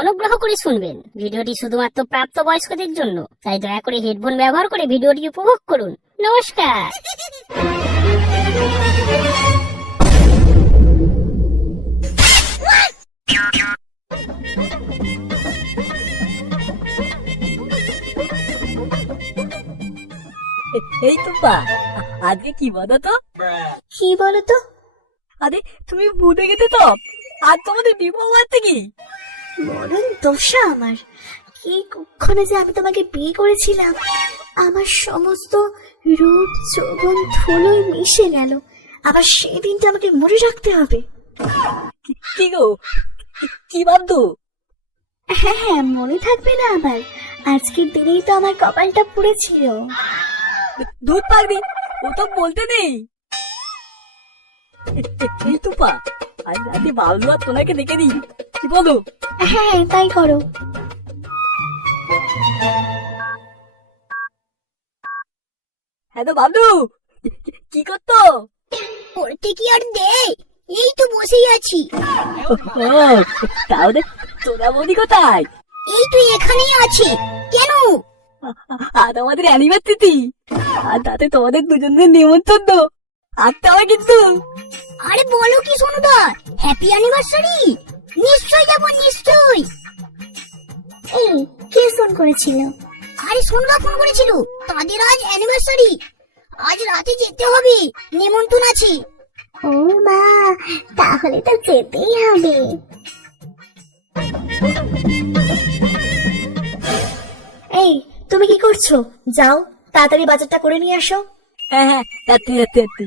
অনুগ্রহ করে শুনবেন, ভিডিওটি শুধুমাত্র প্রাপ্তবয়স্কদের জন্য, তাই দয়া করে হেডফোন ব্যবহার করে ভিডিওটি উপভোগ করুন। নমস্কার। এই তো পা, আজকে কি বলো তো? কি বলো তো? আরে তুমি ভুলে গেছো তো, আজ তোমাদের বিবাহ বার্ষিকী কি? মরণ দোষা আমার, কি কুক্ষণে যে আমি তোমাকে বিয়ে করেছিলাম, আমার সমস্ত রূপ যৌবন ধুলোয় মিশে গেল। আবার সেই দিনটা আমাকে মনে রাখতে হবে। কি গো, কি ভাবতো? হ্যাঁ হ্যাঁ, মনে থাকবে না আবার? আজকের দিনেই তো আমার কপালটা পুড়েছিল। দুধ পাগড়ি, ও তো বলতে নেই। এই তো পা, আজ রাতে বাবলু আর তোনাকে দেখে দিই, কি বলো? হ্যাঁ তাই করো। হ্যাঁ তো বাবলু, কি করতো? করতে কি আর দে, এই তো বসেই আছি। ও, তাহলে তোরা বলি কোথায়? এই তো এখানেই আছি। কেন? আজ আমাদের অ্যানিভার্সারি, আর তাতে তোমাদের দুজনের নিমন্ত্রণ তো, আসতে হবে কিন্তু। আরে বলো কি সোনুদা, হ্যাপি অ্যানিভার্সারি! নিশ্চয়ই যাবো, নিশ্চয়ই। এই, কে ফোন করেছিল? আরে সোনুদা ফোন করেছিল, তাদের আজ অ্যানিভার্সারি, আজ রাতে যেতে হবে, নিমন্ত্রণ আছে। ও মা, তাহলে তো যেতেই হবে। এই, তুমি কি করছো? যাও তাড়াতাড়ি বাজারটা করে নিয়ে আসো। হ্যাঁ হ্যাঁ, রাত্রি রাত্রি রাত্রি।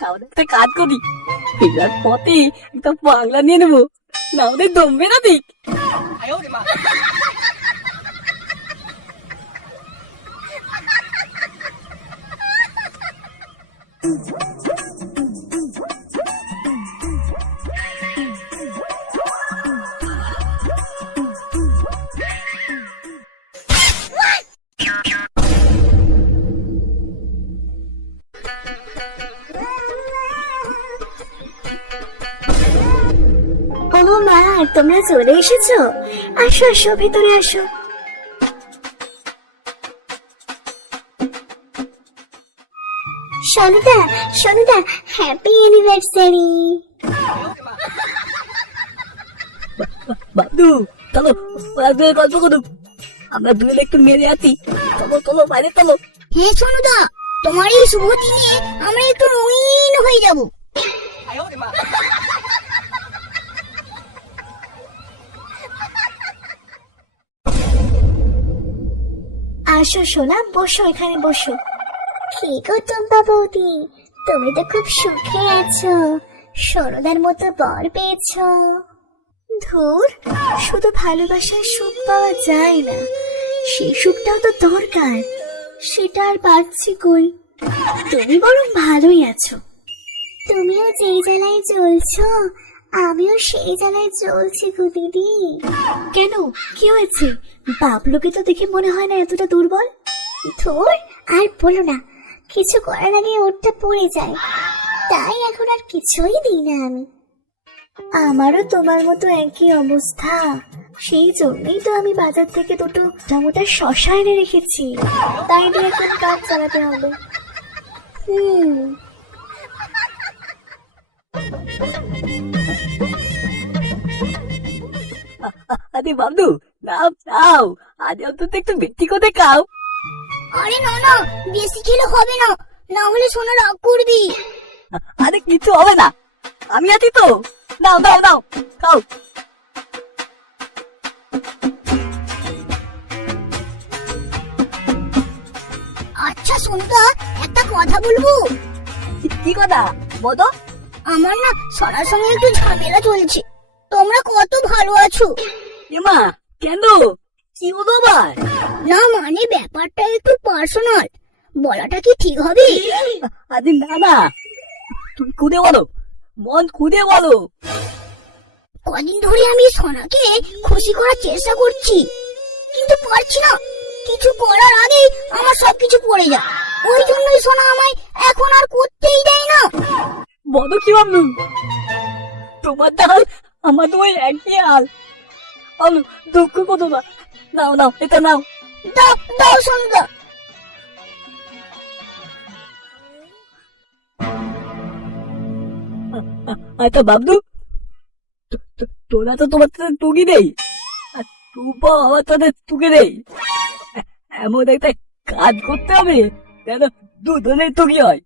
তাহলে একটা কাজ করি, ফেরার পথে একটা বাংলা নিয়ে নেবো, না ওদের দমবে না ঠিক। ও মা, তোমরা চলে এসেছো? আসো আসো, ভেতরে আসো। সোনুদা, সোনুদা, হ্যাপি অ্যানিভার্সারি। বাবলু, চলো ওরা দুয়ে গল্প করুক, আমরা দুয়ে একটু মেরে আছি। চলো চলো, বাইরে চলো। হ্যাঁ সোনুদা, তোমার এই শুভ দিনে আমরা একটু রঙিন হয়ে যাব। আসো সোনা, বসো, এখানে বসো। কি গো টুম্পা বৌদি, তুমি তো খুব সুখে আছো, সোনুদার মতো বর পেয়েছো। ধুর, শুধু ভালোবাসার সুখ পাওয়া যায় না, সেই সুখটাও তো দরকার, সেটা আর পাচ্ছি কই। তুমি বরং ভালোই আছো। তুমিও যেই জ্বালায় জ্বলছো, আমিও সেই জ্বালায় জ্বলছি গো দিদি। কেন, কি হয়েছে? বাবলুকে তো দেখে মনে হয় না এতটা দুর্বল। ধুর, আর বলো না, কিছু করার আগে ওরটা পড়ে যায়, তাই এখন আর কিছুই দিই না আমি। আমারও তোমার মতো একই অবস্থা, সেই জন্যই তো আমি বাজার থেকে দুটো মোটা শশা এনে রেখেছি, তাই দিয়ে এখন কাজ চালাতে হবে। আরে বাবলু, নাও নাও, আজ অন্তত একটু বেশি করে খাও। আরে না না, বেশি খেলে হবে না, না হলে সোনা রাগ করবি। আরে কিছু হবে না, আমি আছি তো। নাও নাও নাও, খাও। আচ্ছা সোনুদা, একটা কথা বলবো। কি কথা বলো? আমার না সোনার সঙ্গে একটু ঝামেলা চলছে, তোমরা কত ভালো আছো। এমা, কেন, কি হলো আবার? না মানে ব্যাপারটা একটু পার্সোনাল, বলাটা কি ঠিক হবে? আরে না না, তুমি খুদে বলো, মন খুদে বলো। কদিন ধরে আমি সোনাকে খুশি করার চেষ্টা করছি, কিন্তু পারছি না। কিছু করার আগেই আমার সবকিছু পড়ে যায়। ওই জন্যই সোনা আমায় এখন আর করতেই দেয় না। বলো কি বাবলু, তোমার দাল আমার তো ওই একই হাল। বাবলু দুঃখ কত না, নাও নাও এটা নাও। দাও দাও সোনা। আচ্ছা বাবলু, তোরা তো তোমার সাথে টুকি নেই, আর টুপা আমার সাথে টুকে নেই। এমন একটা কাজ করতে হবে যেন দুজনেই টুকি হয়।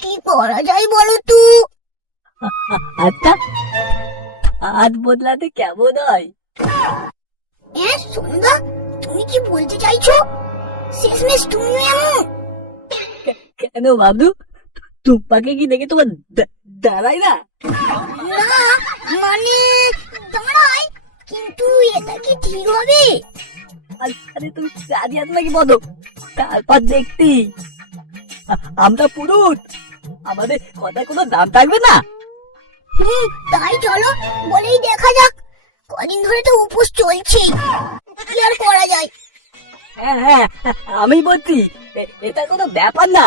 কি করা যায় বলো তো? আচ্ছা, হাত বদলাতে কেমন হয়? সন্ধ্যা, তুমি কি বলতে চাইছো? শেষমেশ তুমিও এমন? কেন বাবলু, টুম্পাকে কি দেখে তোমার দাঁড়ায় না? না মানে দাঁড়ায়, কিন্তু এটা কি ঠিক হবে? আরে তুমি রাজি আছো নাকি বলো, তারপর দেখতি। আমরা পুরুষ, আমাদের কথা কোনো দাম থাকবে না। তাই চলো, বলেই দেখা যাক। কদিন ধরে তো উপোস চলছে, কি আর করা যায়। হ্যাঁ হ্যাঁ, আমি বলছি এটা কোনো ব্যাপার না।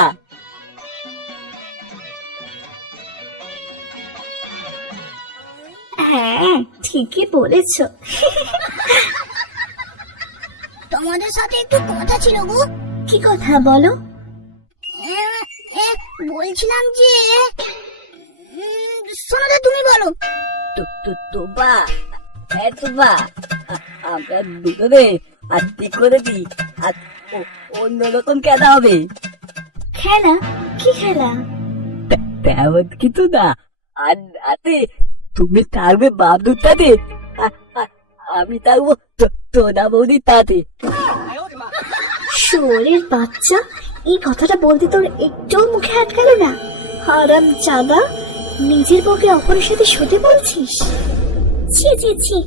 হ্যাঁ ঠিকই বলেছ। তোমাদের সাথে একটু কথা ছিল গো। কি কথা বলো? বলছিলাম যে সোনাদা তুমি বলো। তোবা তোবা, আমরা দুজনে আর ঠিক করে দিই, আর অন্যরকম খেলা হবে। খেলা? কি খেলা? তেমন কিছু না, আর রাতে তুমি থাকবে বাবলুর সাথে, আমি থাকবো তোনা বৌদির সাথে। শোরের বাচ্চা, এই কথাটা বলতে তোর একটু মুখে আটকালো না? হারাম জাদা, নিজের বউকে অপরের সাথে শুতে বলছিস? ছি ছি ছি,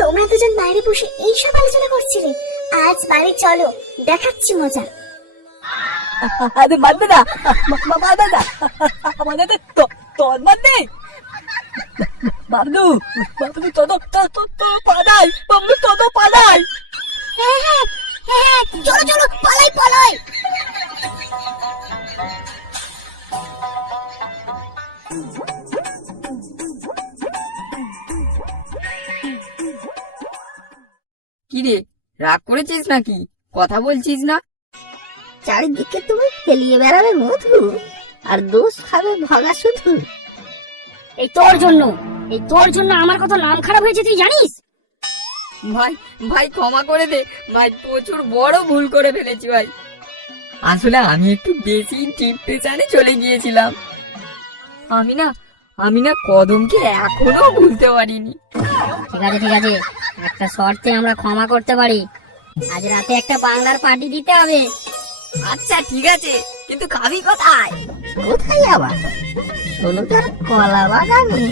তোমরা দুজন বাইরে বসে এইসব আলোচনা করছিলে। আজ বাড়ি চলো, দেখাচ্ছি মজা। আরে মারবে না, মারবে না, আমাদের তোর মারবে। বাবলু, বাবলু তো পালাই, বাবলু তো পালাই। হ্যাঁ হ্যাঁ হ্যাঁ, চলো চলো, পালাই পালাই। কিরে, রাগ করেছিস নাকি? কথা বলছিস না? চারিদিকে তুমি ফেলিয়ে বেড়াবে মধু, আর দোষ খাবে ভগা শুধু। এই তোর জন্য আমার কত নাম খারাপ হয়েছে তুই জানিস? ভাই ভাই ক্ষমা করে দে ভাই, প্রচুর বড় ভুল করে ফেলেছি ভাই। আসলে আমি একটু বেশি ডিপ্রেশনে চলে গিয়েছিলাম। আমি না কদমকে এখনো ভুলতে পারিনি। ঠিক আছে, একটা শর্তে আমরা ক্ষমা করতে পারি। আজ রাতে একটা বাংলার পার্টি দিতে হবে। আচ্ছা ঠিক আছে, কিন্তু খাবি কোথায়? কোথায় আবার? ষোলোটার কলা বাগানে।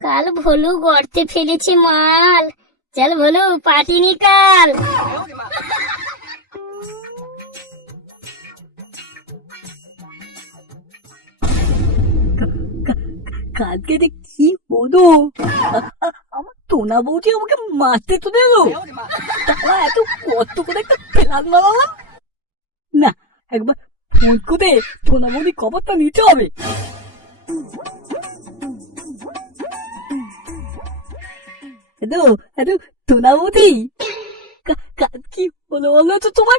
কাল ভোলু গর্তে ফেলেছে মাল, চল ভোলু পার্টি নিকাল। কালকে যে কি হলো, আমার টোনা বৌদি আমাকে মারতে তো দিল, তারা এত কত করে একটা প্ল্যান বানালাম না। একবার ফোন করে টোনা বৌদি খবরটা নিতে হবে। টোনা বৌদি, কাল কি হলো বলো তো তোমার?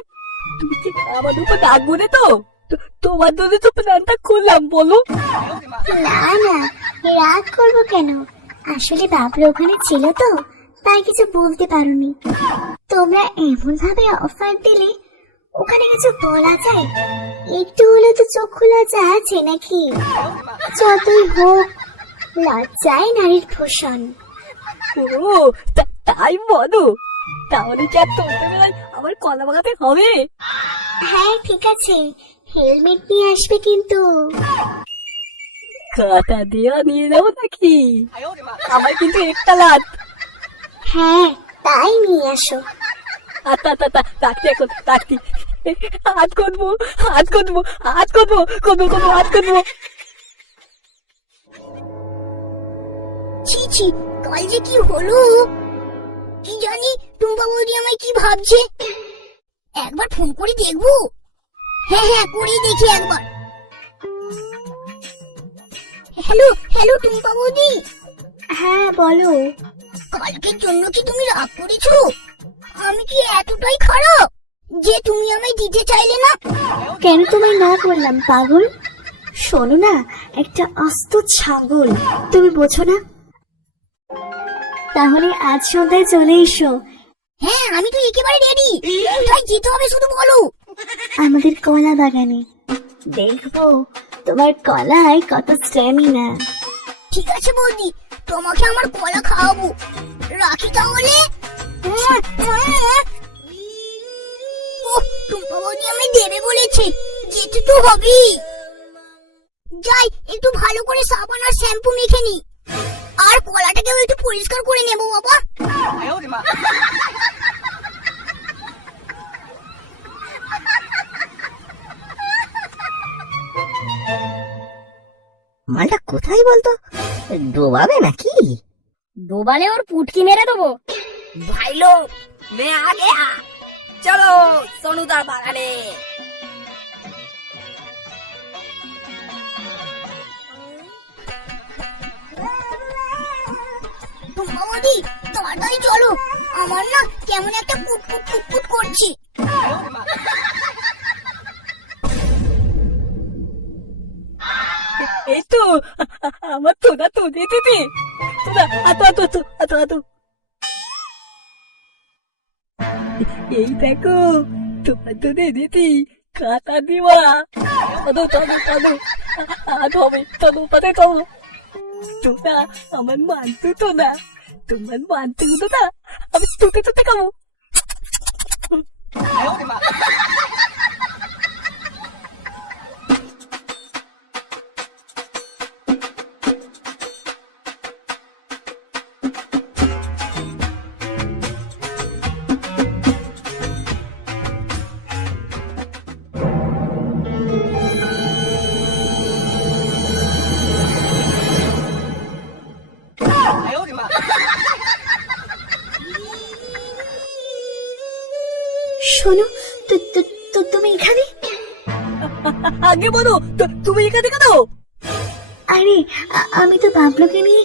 তুমি কি আমার উপর রাগ বলে তো তোমার জন্য তো প্ল্যানটা করলাম, বলো। না না, রাগ করবো কেন? আসলে বাবলু ওখানে ছিল তো, তাই কিছু বলতে পারোনি। তোমরা এমন ভাবে অফার দিলে ওখানে কিছু বলা যায়? একটু হলেও তো চক্ষু লজ্জা আছে নাকি? যতই হোক, লজ্জায় নারীর ভূষণ। ও তাই বলো, তাহলে কি আর তোলতে বেলায় আমার কলা বাগাতে হবে? হ্যাঁ ঠিক আছে, হেলমেট নিয়ে আসবে কিন্তু। কাটা দিয়ে নিয়ে যাবো নাকি? আমার কিন্তু একটা লাত। হ্যাঁ তাই নিয়ে আসো। আচ্ছা রাখছি, এখন রাখছি। হাত করবো, হাত করবো, হাত করবো, করবো, করবো, হাত করবো। হ্যাঁ হ্যাঁ হ্যাঁ, চলো চলো, পালাই পালাই। হাত করবো, হাত করবো, হাত করবো, করবো, করবো, হাত করবো। হ্যাঁ হ্যাঁ হ্যাঁ, চলো চলো, পালাই পালাই। ছি ছি, কাল যে কি হলো কি জানি, টুম্পা বৌদি আমায় কি ভাবছে। একবার ফোন করে দেখবো। হ্যাঁ হ্যাঁ, করেই দেখি একবার। হ্যালো হ্যালো টুম্পা বৌদি। হ্যাঁ বলো। কালকের জন্য কি তুমি রাগ করেছো? আমি কি এতটাই খারাপ যে তুমি আমায় দিতে চাইলে না? কেন তোমায় না বললাম পাগল? শোনো না, একটা আস্ত ছাগল, তুমি বোঝো না? তাহলে আজ সন্ধ্যায় চলে এসো। হ্যাঁ, আমি তো একেবারে রেডি। কোথায় যেতে হবে শুধু বলো। আমাদের কলা বাগানে। দেখবো তোমার কলায় কত স্ট্যামিনা। ঠিক আছে বৌদি, তোমাকে আমার কলা খাওয়াবো। রাখি তাহলে। টুম্পা বৌদি আমি দেবে বলেছে, যেতে তো হবেই। যাই, একটু ভালো করে সাবান আর শ্যাম্পু মেখে নি, আর কলাটাকেও একটু পরিষ্কার করে নেবো বাবা। মালটা কোথায় বলতো? ডোবাবে নাকি? ডোবালে ওর পুটকি মেরে দেবো। ভাই লোক মে আ গয়া, চলো সোনুদার বাগানে। টুম্পা বৌদি তাড়াতাড়ি চলো, আমার না কেমন একটা কুটকুট কুটকুট করছে। এই তো আমার তোরা তো দিতে তোরা আতো এই দেখো, তোমার তো দিদি কাটা দিবা। পাতে তোরা আমার মানতো তো না, তোমার মানতে হতো না, আমি তুতে খাবো। শোনো, তুমি এখানে? আগে বলো, তুমি এখানে কেন? আরে আমি তো বাবলুকে নিয়ে